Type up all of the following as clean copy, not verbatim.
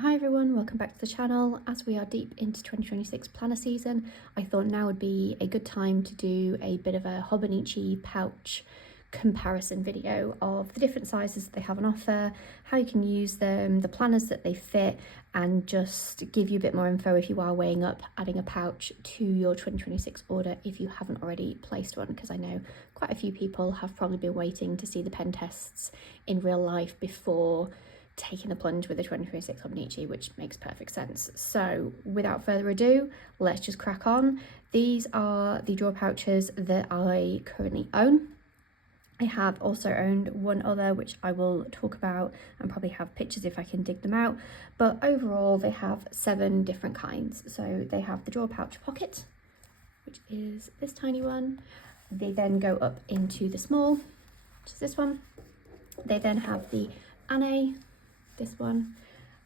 Hi everyone, welcome back to the channel. As we are deep into 2026 planner season, I thought now would be a good time to do a bit of a Hobonichi pouch comparison video of the different sizes that they have on offer, how you can use them, the planners that they fit, and just give you a bit more info if you are weighing up adding a pouch to your 2026 order if you haven't already placed one, because I know quite a few people have probably been waiting to see the pen tests in real life before taking the plunge with the 2026 Hobonichi, which makes perfect sense. So without further ado, let's just crack on. These are the drawer pouches that I currently own. I have also owned one other, which I will talk about and probably have pictures if I can dig them out. But overall, they have 7 different kinds. So they have the drawer pouch pocket, which is this tiny one. They then go up into the small, which is this one. They then have the Anne, this one,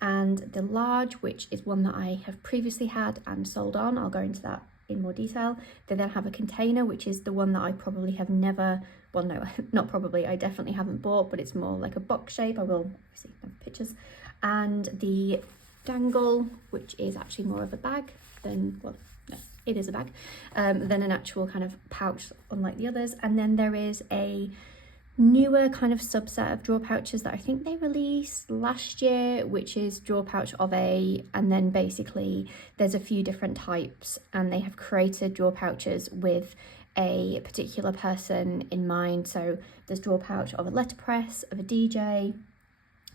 and the large, which is one that I have previously had and sold on. I'll go into that in more detail. They then have a container, which is the one that I probably have never, well no, not probably, I definitely haven't bought, but it's more like a box shape. I will obviously have pictures. And the dangle, which is actually more of a bag than, well, no, it is a bag, than an actual kind of pouch, unlike the others. And then there is a newer kind of subset of drawer pouches that I think they released last year, which is drawer pouch of a, and then basically there's a few different types, and they have created drawer pouches with a particular person in mind. So there's drawer pouch of a letterpress, of a DJ,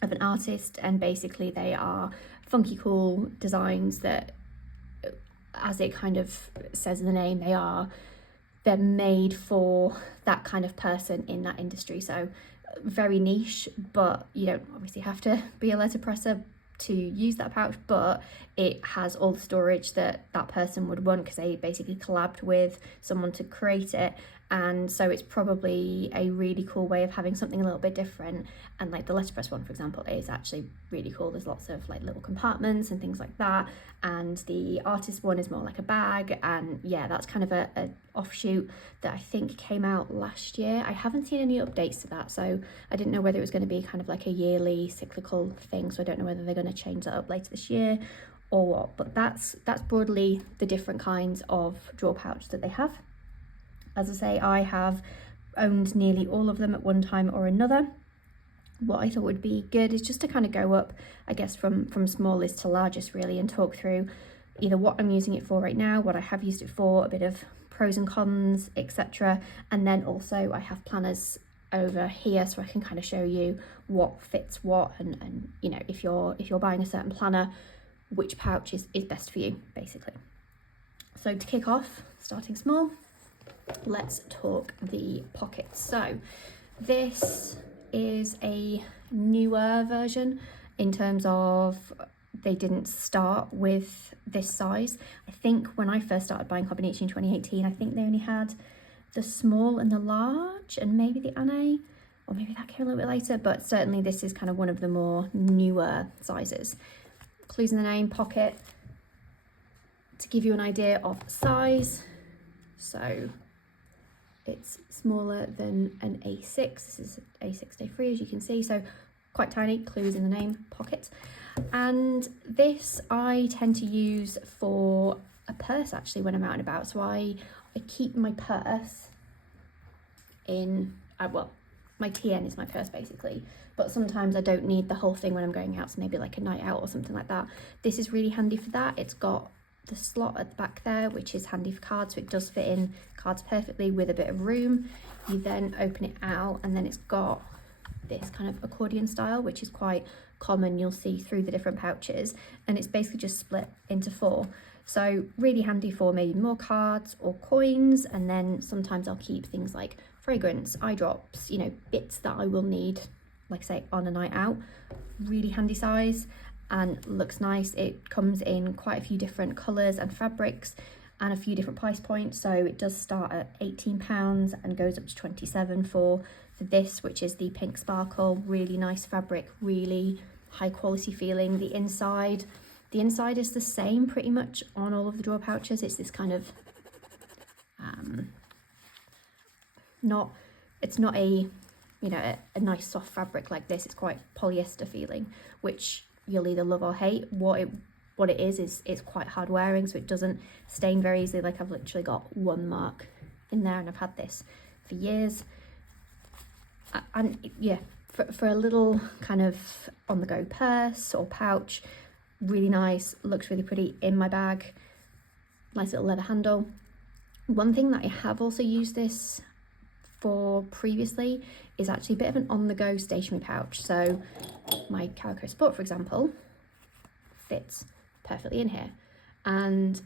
of an artist, and basically they are funky cool designs that, as it kind of says in the name, they're made for that kind of person in that industry. So very niche, but you don't obviously have to be a letterpresser to use that pouch, but it has all the storage that that person would want because they basically collabed with someone to create it. And so it's probably a really cool way of having something a little bit different. And like the letterpress one, for example, is actually really cool. There's lots of like little compartments and things like that. And the artist one is more like a bag. And yeah, that's kind of a offshoot that I think came out last year. I haven't seen any updates to that, so I didn't know whether it was going to be kind of like a yearly cyclical thing. So I don't know whether they're going to change that up later this year or what. But that's broadly the different kinds of drawer pouch that they have. As I say, I have owned nearly all of them at one time or another. What I thought would be good is just to kind of go up, I guess, from smallest to largest really, and talk through either what I'm using it for right now, what I have used it for, a bit of pros and cons, etc. And then also I have planners over here so I can kind of show you what fits what, and you know, if you're buying a certain planner, which pouch is best for you, basically. So to kick off, starting small, let's talk the pockets. So this is a newer version in terms of they didn't start with this size. I think when I first started buying Hobonichi in 2018, I think they only had the small and the large and maybe the Anne, or maybe that came a little bit later, but certainly this is kind of one of the more newer sizes. Clues in the name, pocket, to give you an idea of size. So it's smaller than an A6. This is A6 day 3, as you can see, so quite tiny. Clues in the name, pocket. And this I tend to use for a purse actually when I'm out and about. So I keep my purse in, well, my TN is my purse basically, but sometimes I don't need the whole thing when I'm going out, so maybe like a night out or something like that. This is really handy for that. It's got the slot at the back there, which is handy for cards, so it does fit in cards perfectly with a bit of room. You then open it out and then it's got this kind of accordion style, which is quite common, you'll see through the different pouches, and it's basically just split into 4. So really handy for maybe more cards or coins. And then sometimes I'll keep things like fragrance, eye drops, you know, bits that I will need, like I say, on a night out. Really handy size and looks nice. It comes in quite a few different colours and fabrics and a few different price points. So it does start at £18 and goes up to 27 for this, which is the pink sparkle. Really nice fabric, really high quality feeling. The inside is the same pretty much on all of the drawer pouches. It's this kind of it's not a, you know, a nice soft fabric like this. It's quite polyester feeling, which you'll either love or hate. What it is it's quite hard wearing, so it doesn't stain very easily. Like, I've literally got one mark in there, and I've had this for years. And yeah, for a little kind of on the go purse or pouch, really nice, looks really pretty in my bag. Nice little leather handle. One thing that I have also used this for previously is actually a bit of an on the go stationery pouch. So my Calico Sport, for example, fits perfectly in here. And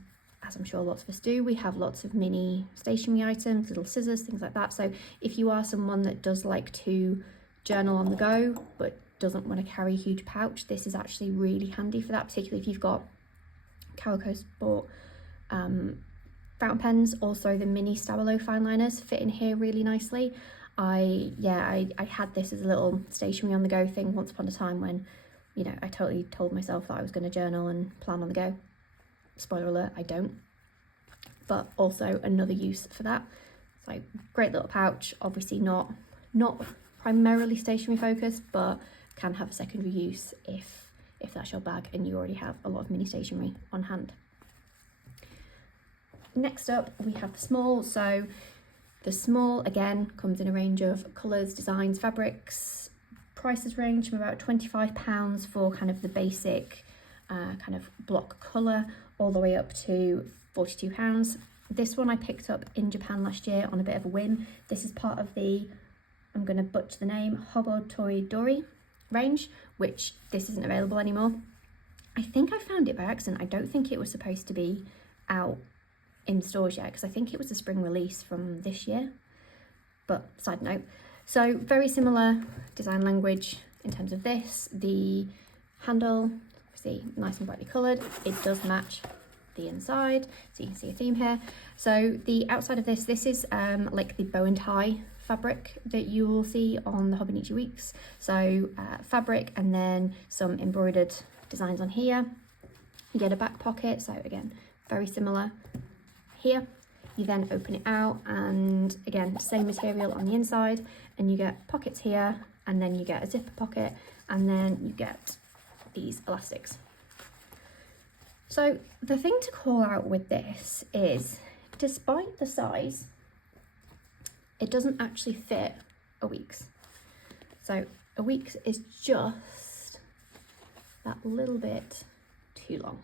as I'm sure lots of us do, we have lots of mini stationery items, little scissors, things like that. So if you are someone that does like to journal on the go but doesn't want to carry a huge pouch, this is actually really handy for that, particularly if you've got Calico Sport fountain pens. Also the mini Stabilo fine liners fit in here really nicely. I had this as a little stationery on the go thing once upon a time when, you know, I totally told myself that I was going to journal and plan on the go. Spoiler alert, I don't. But also another use for that. So great little pouch, obviously not primarily stationery focused, but can have a secondary use if that's your bag and you already have a lot of mini stationery on hand. Next up we have the small. So the small again comes in a range of colours, designs, fabrics. Prices range from about £25 for kind of the basic kind of block colour, all the way up to £42. This one I picked up in Japan last year on a bit of a whim. This is part of the, I'm going to butcher the name, Hobonichi range, which this isn't available anymore. I think I found it by accident. I don't think it was supposed to be out in stores yet, because I think it was a spring release from this year. But side note. So very similar design language in terms of this. The handle, obviously nice and brightly coloured. It does match the inside, so you can see a theme here. So the outside of this is like the bow and tie fabric that you will see on the Hobonichi weeks. So fabric and then some embroidered designs on here. You get a back pocket, so again, very similar here. You then open it out and again, same material on the inside, and you get pockets here, and then you get a zipper pocket, and then you get these elastics. So the thing to call out with this is, despite the size, it doesn't actually fit a week's. So a week's is just that little bit too long.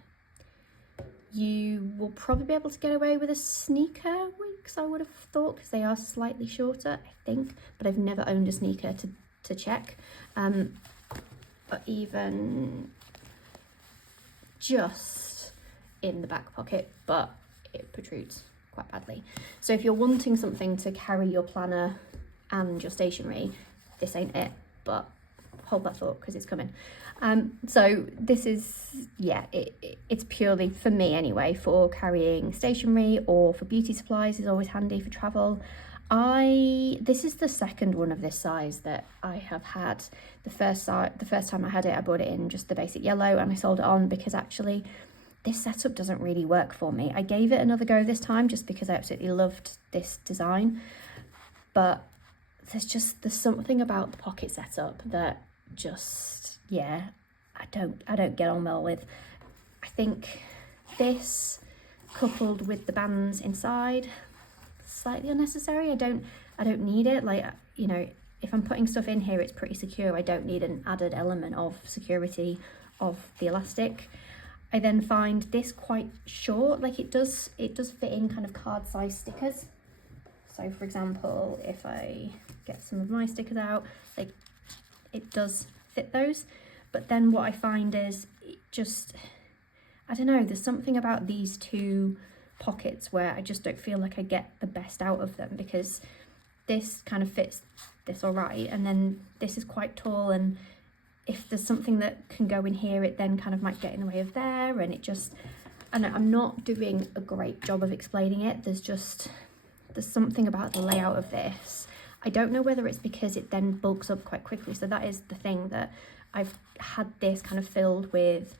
You will probably be able to get away with a sneaker weeks, I would have thought, because they are slightly shorter, I think, but I've never owned a sneaker to check. But even just in the back pocket, but it protrudes quite badly. So if you're wanting something to carry your planner and your stationery, this ain't it, but hold that thought because it's coming. So this is, yeah, it's purely, for me anyway, for carrying stationery or for beauty supplies. Is always handy for travel. This is the second one of this size that I have had. The first time I had it, I bought it in just the basic yellow and I sold it on because actually this setup doesn't really work for me. I gave it another go this time just because I absolutely loved this design, but there's something about the pocket setup that just, yeah, I don't get on well with. I think this, coupled with the bands inside, slightly unnecessary. I don't need it. Like, you know, if I'm putting stuff in here, it's pretty secure. I don't need an added element of security of the elastic. I then find this quite short. Like, it does fit in kind of card size stickers. So for example, if I get some of my stickers out, like, it does fit those. But then what I find is it just, I don't know, there's something about these two pockets where I just don't feel like I get the best out of them, because this kind of fits this all right, and then this is quite tall, and if there's something that can go in here, it then kind of might get in the way of there, and it just, I know I'm not doing a great job of explaining it. There's something about the layout of this. I don't know whether it's because it then bulks up quite quickly. So that is the thing, that I've had this kind of filled with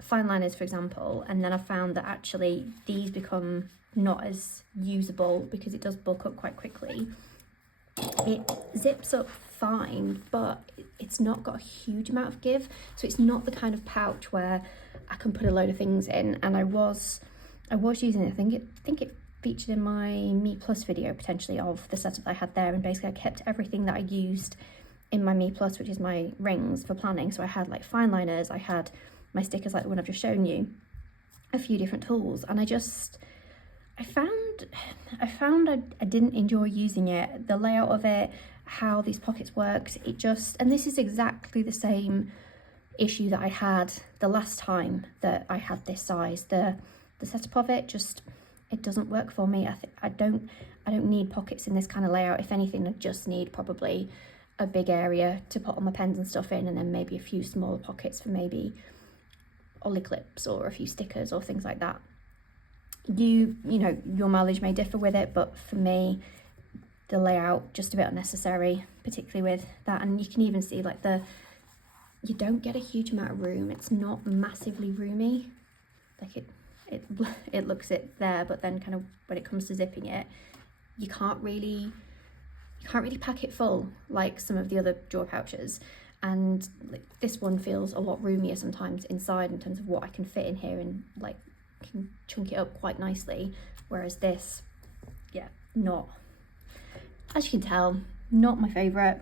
fine liners, for example, and then I found that actually these become not as usable because it does bulk up quite quickly. It zips up fine, but it's not got a huge amount of give. So it's not the kind of pouch where I can put a load of things in. And I was using it. I think it featured in my Me Plus video potentially of the setup that I had there, and basically I kept everything that I used in my Me Plus, which is my rings for planning. So I had like fine liners, I had my stickers like the one I've just shown you, a few different tools, and I found I didn't enjoy using it. The layout of it, how these pockets worked, and this is exactly the same issue that I had the last time that I had this size. The setup of it it doesn't work for me. I don't need pockets in this kind of layout. If anything, I just need probably a big area to put all my pens and stuff in, and then maybe a few smaller pockets for maybe ollie clips or a few stickers or things like that. You know, your mileage may differ with it, but for me, the layout just a bit unnecessary, particularly with that. And you can even see like you don't get a huge amount of room. It's not massively roomy. Like it looks it there, but then kind of when it comes to zipping it, you can't really pack it full like some of the other drawer pouches. And like, this one feels a lot roomier sometimes inside in terms of what I can fit in here, and like can chunk it up quite nicely, whereas this, yeah, not, as you can tell, not my favourite.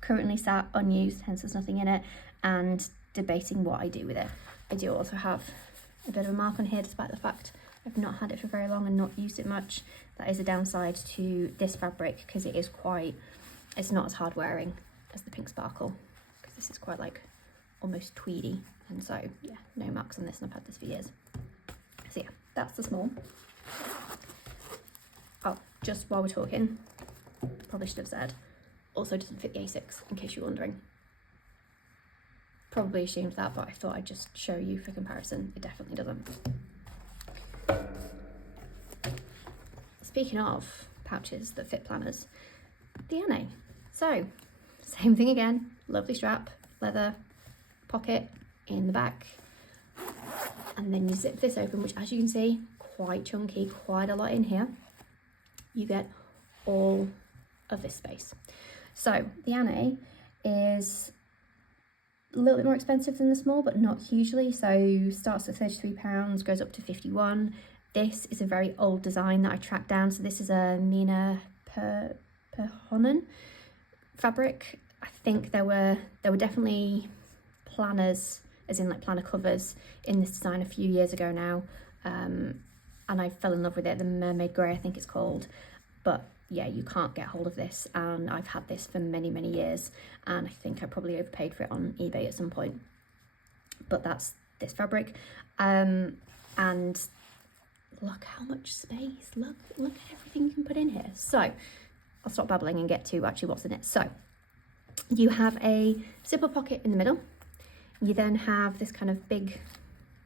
Currently sat unused, hence there's nothing in it, and debating what I do with it. I do also have a bit of a mark on here, despite the fact I've not had it for very long and not used it much. That is a downside to this fabric, because it's not as hard wearing as the Pink Sparkle, because this is quite like almost tweedy, and so yeah, no marks on this, and I've had this for years. So yeah, that's the small. Oh, just while we're talking, probably should have said, also doesn't fit the A6, in case you're wondering. Probably assumed that, but I thought I'd just show you for comparison. It definitely doesn't. Speaking of pouches that fit planners, the Anne. So, same thing again, lovely strap, leather, pocket in the back, and then you zip this open, which as you can see, quite chunky, quite a lot in here. You get all of this space. So the Anne is a little bit more expensive than the small, but not hugely. So starts at £33, goes up to 51. This is a very old design that I tracked down. So this is a Mina Perhonen fabric. I think there were definitely planners, as in like planner covers, in this design a few years ago now, and I fell in love with it. The Mermaid Grey, I think it's called. But yeah, you can't get hold of this, and I've had this for many years, and I think I probably overpaid for it on eBay at some point. But that's this fabric, and look how much space, look at everything you can put in here. So I'll stop babbling and get to actually what's in it. So you have a zipper pocket in the middle, you then have this kind of big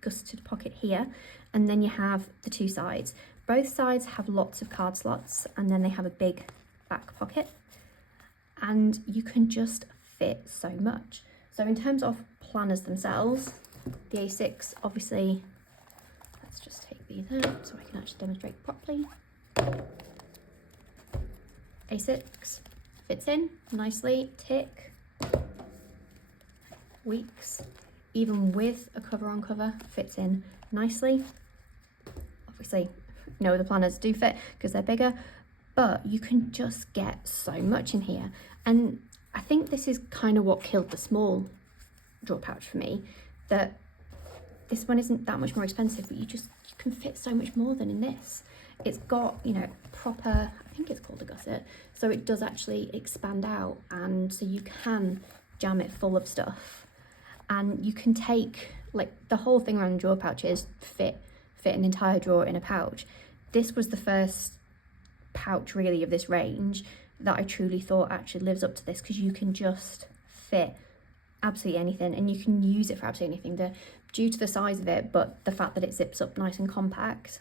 gusseted pocket here, and then you have the two sides. Both sides have lots of card slots, and then they have a big back pocket, and you can just fit so much. So in terms of planners themselves, the A6, obviously, let's just take these out so I can actually demonstrate properly. A6 fits in nicely, tick, weeks, even with a cover on cover, fits in nicely. Obviously, no other planners do fit because they're bigger, but you can just get so much in here. And I think this is kind of what killed the small drawer pouch for me, that this one isn't that much more expensive, but you can fit so much more than in this. It's got, you know, proper, I think it's called a gusset, so it does actually expand out, and so you can jam it full of stuff, and you can take, like, the whole thing around drawer pouches fit an entire drawer in a pouch. This was the first pouch really of this range that I truly thought actually lives up to this, because you can just fit absolutely anything, and you can use it for absolutely anything. Due to the size of it, but the fact that it zips up nice and compact,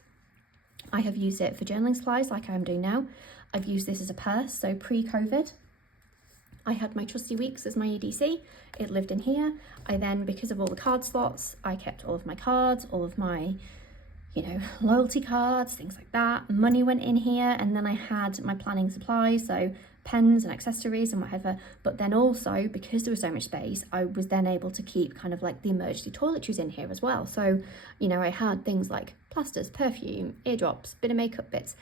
I have used it for journaling supplies like I am doing now. I've used this as a purse. So pre-COVID, I had my trusty weeks as my EDC. It lived in here. I then, because of all the card slots, I kept all of my cards, all of my, you know, loyalty cards, things like that. Money went in here, and then I had my planning supplies, so pens and accessories and whatever. But then also, because there was so much space, I was then able to keep kind of like the emergency toiletries in here as well. So, you know, I had things like plasters, perfume, eardrops, bit of makeup bits.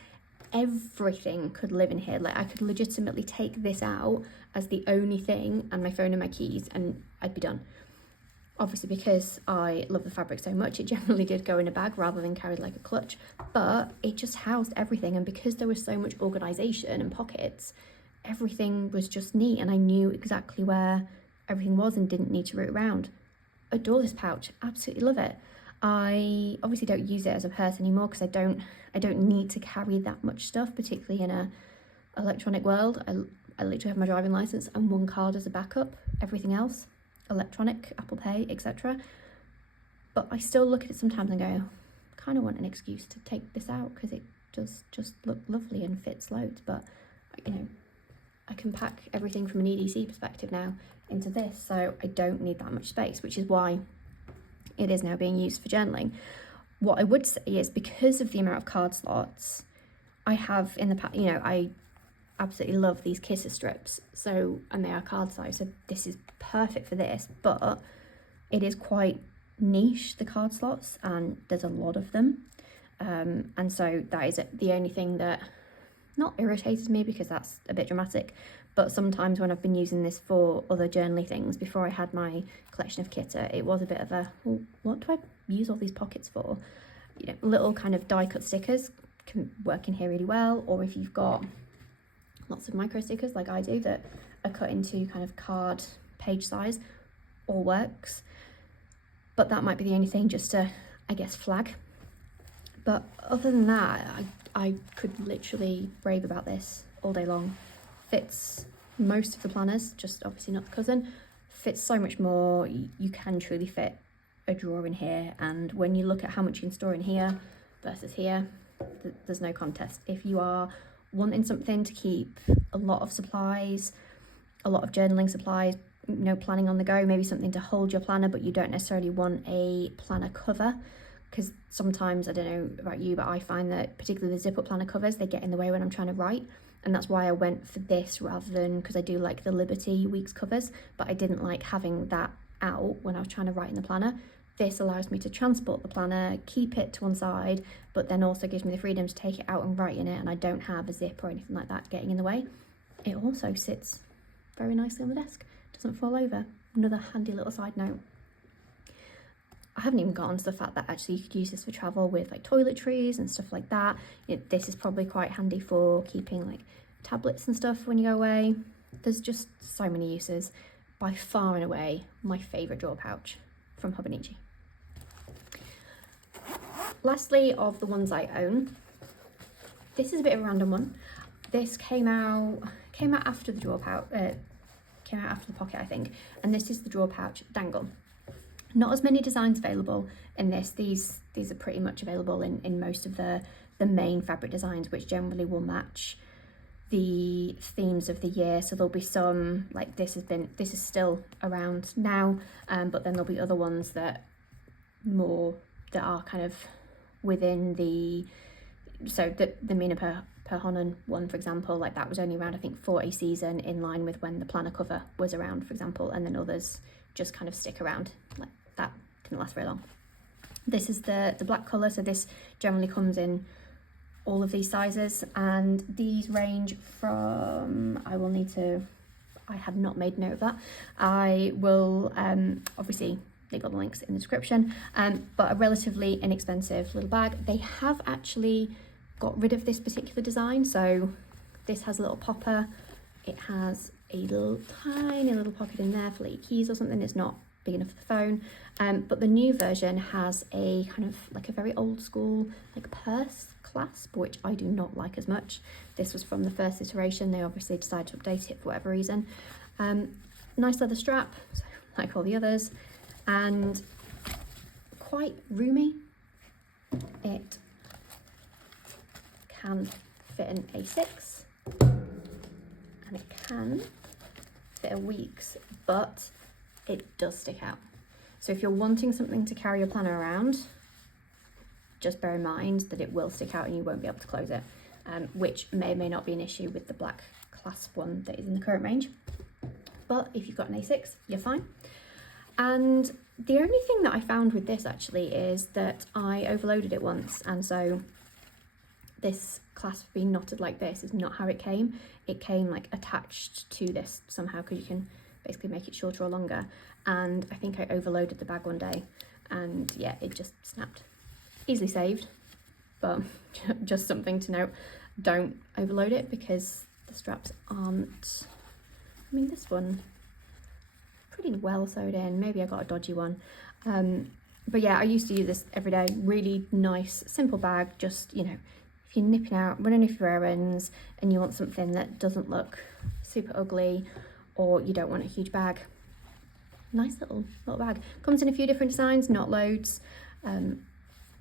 Everything could live in here. Like, I could legitimately take this out as the only thing and my phone and my keys, and I'd be done. Obviously, because I love the fabric so much, it generally did go in a bag rather than carried like a clutch, but it just housed everything. And because there was so much organisation and pockets, everything was just neat, and I knew exactly where everything was and didn't need to root around. Adore this pouch, absolutely love it. I obviously don't use it as a purse anymore because I don't need to carry that much stuff, particularly in a electronic world. I literally have my driving license and one card as a backup, everything else electronic, Apple Pay, etc. But I still look at it sometimes and go, kind of want an excuse to take this out because it does just look lovely and fits loads. But, you know, I can pack everything from an EDC perspective now into this, so I don't need that much space, which is why it is now being used for journaling. What I would say is, because of the amount of card slots I have in the past, you know, I absolutely love these kisser strips, so, and they are card size, so this is perfect for this. But it is quite niche, the card slots, and there's a lot of them, and so that is the only thing that not irritates me, because that's a bit dramatic. But sometimes when I've been using this for other journaling things, before I had my collection of Kitter, it was a bit of a, well, what do I use all these pockets for? You know, little kind of die cut stickers can work in here really well, or if you've got lots of micro stickers like I do that are cut into kind of card page size, all works. But that might be the only thing just to, I guess, flag. But other than that, I could literally rave about this all day long. Fits most of the planners, just obviously not the cousin. Fits so much more. You can truly fit a drawer in here, and when you look at how much you can store in here versus here, there's no contest. If you are wanting something to keep a lot of supplies, a lot of journaling supplies, you know, planning on the go, maybe something to hold your planner, but you don't necessarily want a planner cover, because sometimes, I don't know about you, but I find that particularly the zip-up planner covers, they get in the way when I'm trying to write. And that's why I went for this rather than, because I do like the Liberty Weeks covers, but I didn't like having that out when I was trying to write in the planner. This allows me to transport the planner, keep it to one side, but then also gives me the freedom to take it out and write in it, and I don't have a zip or anything like that getting in the way. It also sits very nicely on the desk, doesn't fall over. Another handy little side note. I haven't even got onto the fact that actually you could use this for travel with like toiletries and stuff like that. This is probably quite handy for keeping like tablets and stuff when you go away. There's just so many uses. By far and away, my favourite drawer pouch from Hobonichi. Lastly, of the ones I own, this is a bit of a random one. This came out after the drawer pouch, came out after the pocket, I think, and this is the drawer pouch dangle. Not as many designs available in this. These are pretty much available in most of the main fabric designs, which generally will match the themes of the year. So there'll be some, like this is still around now, but then there'll be other ones that are kind of within the, so the Mina per Honan one, for example, like that was only around I think for a season, in line with when the planner cover was around, for example, and then others just kind of stick around. Like that didn't last very long. This is the black colour, so this generally comes in all of these sizes, and these range from, I have not made note of that. I will obviously leave all the links in the description, but a relatively inexpensive little bag. They have actually got rid of this particular design, so this has a little popper. It has a little tiny little pocket in there for like your keys or something. It's not big enough for the phone, but the new version has a kind of like a very old school like purse clasp, which I do not like as much. This was from the first iteration. They obviously decided to update it for whatever reason. Nice leather strap, so, like all the others, and quite roomy. It can fit an A6 and it can fit a Weeks, but it does stick out. So if you're wanting something to carry your planner around, just bear in mind that it will stick out and you won't be able to close it, which may or may not be an issue with the black clasp one that is in the current range. But if you've got an A6, you're fine. And the only thing that I found with this actually is that I overloaded it once, and so this clasp being knotted like this is not how it came. It came like attached to this somehow, because you can basically make it shorter or longer. And I think I overloaded the bag one day, and yeah, it just snapped. Easily saved, but just something to note. Don't overload it, because the straps aren't, I mean, this one pretty well sewed in. Maybe I got a dodgy one, but yeah, I used to use this every day. Really nice, simple bag. Just, you know, if you're nipping out, running a few errands, and you want something that doesn't look super ugly, or you don't want a huge bag, nice little bag. Comes in a few different designs, not loads.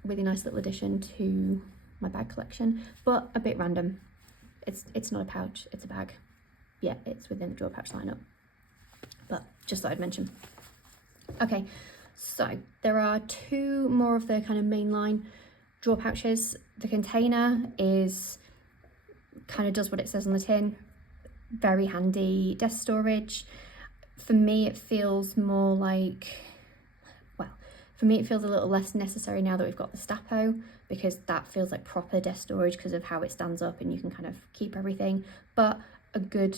Really nice little addition to my bag collection, but a bit random. It's not a pouch, it's a bag. Yeah, it's within the drawer pouch lineup, but just thought I'd mention. Okay, so there are two more of the kind of mainline drawer pouches. The container is kind of does what it says on the tin. Very handy desk storage. For me, it feels more like, well, for me it feels a little less necessary now that we've got the Stapo, because that feels like proper desk storage because of how it stands up and you can kind of keep everything. But a good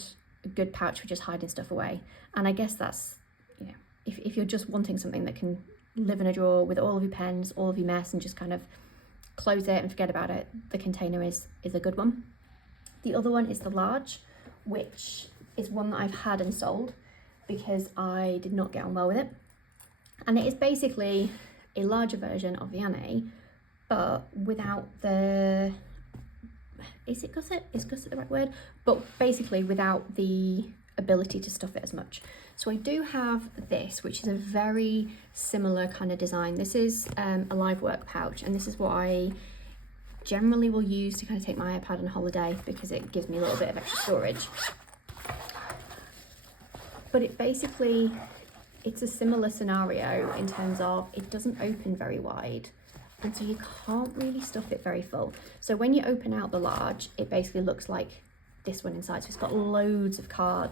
pouch for just hiding stuff away. And I guess that's, you know, if you're just wanting something that can live in a drawer with all of your pens, all of your mess, and just kind of close it and forget about it, the container is a good one. The other one is the large, which is one that I've had and sold because I did not get on well with it. And it is basically a larger version of the Anne, but without the, is gusset the right word? But basically without the ability to stuff it as much. So I do have this, which is a very similar kind of design. This is a live work pouch, and this is what I generally will use to kind of take my iPad on holiday, because it gives me a little bit of extra storage. But it basically, it's a similar scenario in terms of it doesn't open very wide, and so you can't really stuff it very full. So when you open out the large, it basically looks like this one inside. So it's got loads of card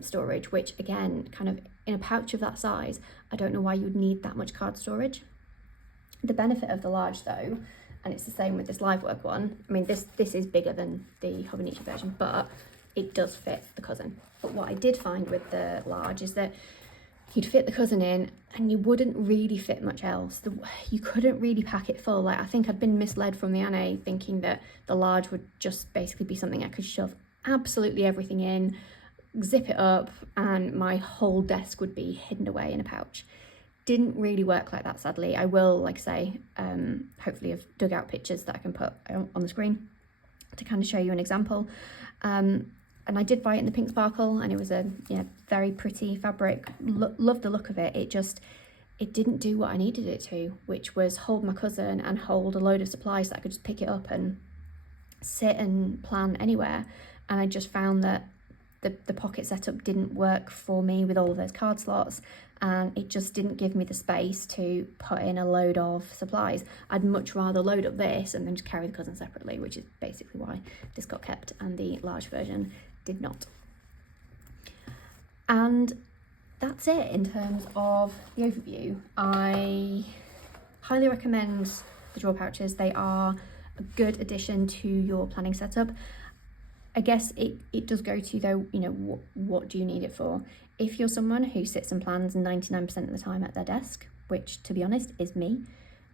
storage, which again, kind of in a pouch of that size, I don't know why you'd need that much card storage. The benefit of the large though, and it's the same with this live work one, I mean this is bigger than the Hobonichi version, but it does fit the cousin. But what I did find with the large is that you'd fit the cousin in and you wouldn't really fit much else. You couldn't really pack it full. Like, I think I'd been misled from the Anne thinking that the large would just basically be something I could shove absolutely everything in, zip it up, and my whole desk would be hidden away in a pouch. Didn't really work like that, sadly. I will, like I say, hopefully have dug out pictures that I can put on the screen to kind of show you an example. And I did buy it in the pink sparkle, and it was a very pretty fabric. Loved the look of it. It didn't do what I needed it to, which was hold my cousin and hold a load of supplies that I could just pick it up and sit and plan anywhere. And I just found that the pocket setup didn't work for me with all of those card slots, and it just didn't give me the space to put in a load of supplies. I'd much rather load up this and then just carry the cousin separately, which is basically why this got kept and the large version did not. And that's it in terms of the overview. I highly recommend the drawer pouches. They are a good addition to your planning setup. I guess it does go to, though, you know, what do you need it for? If you're someone who sits and plans 99% of the time at their desk, which to be honest is me,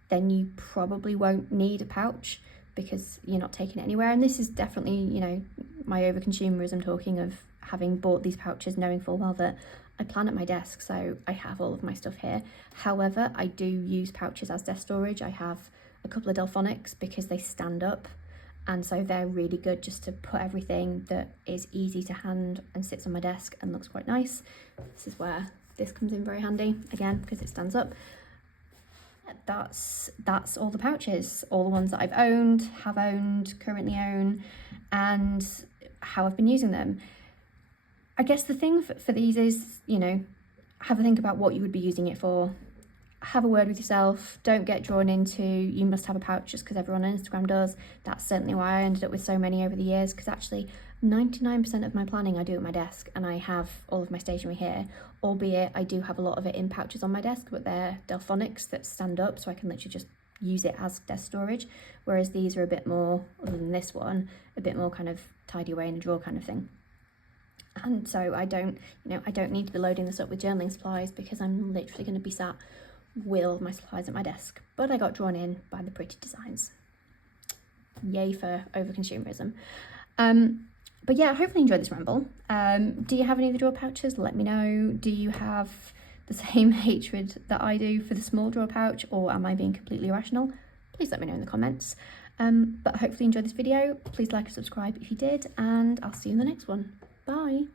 then you probably won't need a pouch because you're not taking it anywhere. And this is definitely, you know, my overconsumerism talking of having bought these pouches knowing full well that I plan at my desk, so I have all of my stuff here. However, I do use pouches as desk storage. I have a couple of Delphonics because they stand up, and so they're really good just to put everything that is easy to hand and sits on my desk and looks quite nice. This is where this comes in very handy, again, because it stands up. That's all the pouches, all the ones that I've owned, have owned, currently own, and how I've been using them. I guess the thing for these is, you know, have a think about what you would be using it for. have a word with yourself. Don't get drawn into you must have a pouch just because everyone on Instagram does. That's certainly why I ended up with so many over the years, because actually 99% of my planning I do at my desk, and I have all of my stationery here, albeit I do have a lot of it in pouches on my desk, but they're Delphonics that stand up, so I can literally just use it as desk storage, whereas these are a bit more, other than this one, a bit more kind of tidy away in a drawer kind of thing. And so I don't need to be loading this up with journaling supplies, because I'm literally going to be sat with all of my supplies at my desk. But I got drawn in by the pretty designs. Yay for over-consumerism. But yeah, hopefully you enjoyed this ramble. Do you have any of the drawer pouches? Let me know. Do you have the same hatred that I do for the small drawer pouch, or am I being completely irrational? Please let me know in the comments. But hopefully you enjoyed this video. Please like and subscribe if you did, and I'll see you in the next one. Bye.